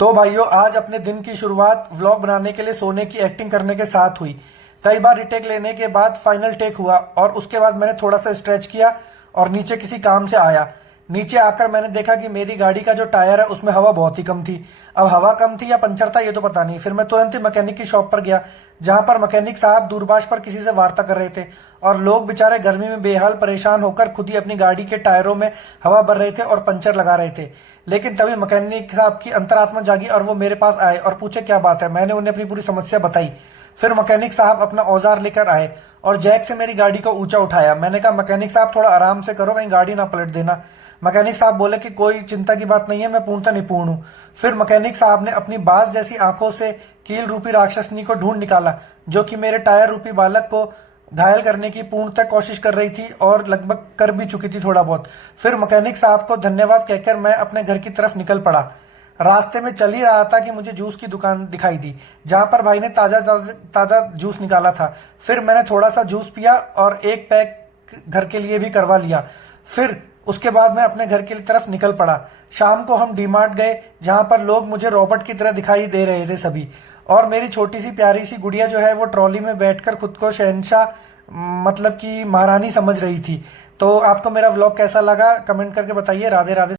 तो भाइयों, आज अपने दिन की शुरुआत व्लॉग बनाने के लिए सोने की एक्टिंग करने के साथ हुई। कई बार रिटेक लेने के बाद फाइनल टेक हुआ और उसके बाद मैंने थोड़ा सा स्ट्रेच किया और नीचे किसी काम से आया। नीचे आकर मैंने देखा कि मेरी गाड़ी का जो टायर है उसमें हवा बहुत ही कम थी। अब हवा कम थी या पंचर था ये तो पता नहीं। फिर मैं तुरंत ही मैकेनिक की शॉप पर गया, जहां पर मैकेनिक साहब दूरभाष पर किसी से वार्ता कर रहे थे और लोग बेचारे गर्मी में बेहाल परेशान होकर खुद ही अपनी गाड़ी के टायरों में हवा भर रहे थे और पंचर लगा रहे थे। लेकिन तभी मैकेनिक साहब की अंतरात्मा जागी और वो मेरे पास आए और पूछे क्या बात है। मैंने उन्हें अपनी पूरी समस्या बताई। फिर मैकेनिक साहब अपना औजार लेकर आए और जैक से मेरी गाड़ी को ऊंचा उठाया। मैंने कहा, मैकेनिक साहब थोड़ा आराम से करो, कहीं गाड़ी ना पलट देना। मैकेनिक साहब बोले कि कोई चिंता की बात नहीं है, मैं पूर्णतः निपुण हूं। फिर मैकेनिक साहब ने अपनी बाज जैसी आंखों से कील रूपी राक्षसनी को ढूंढ निकाला, जो कि मेरे टायर रूपी बालक को घायल करने की पूर्णतः कोशिश कर रही थी और लगभग कर भी चुकी थी थोड़ा बहुत। फिर मैकेनिक साहब को धन्यवाद कहकर मैं अपने घर की तरफ निकल पड़ा। रास्ते में चल ही रहा था कि मुझे जूस की दुकान दिखाई दी, जहां पर भाई ने ताजा ताजा जूस निकाला था। फिर मैंने थोड़ा सा जूस पिया और एक पैक घर के लिए भी करवा लिया। फिर उसके बाद मैं अपने घर की तरफ निकल पड़ा। शाम को हम डीमार्ट गए, जहां पर लोग मुझे रॉबर्ट की तरह दिखाई दे रहे थे सभी। और मेरी छोटी सी प्यारी सी गुड़िया जो है वो ट्रॉली में बैठकर खुद को शहंशाह, मतलब कि महारानी समझ रही थी। तो आपको मेरा व्लॉग कैसा लगा कमेंट करके बताइए। राधे राधे।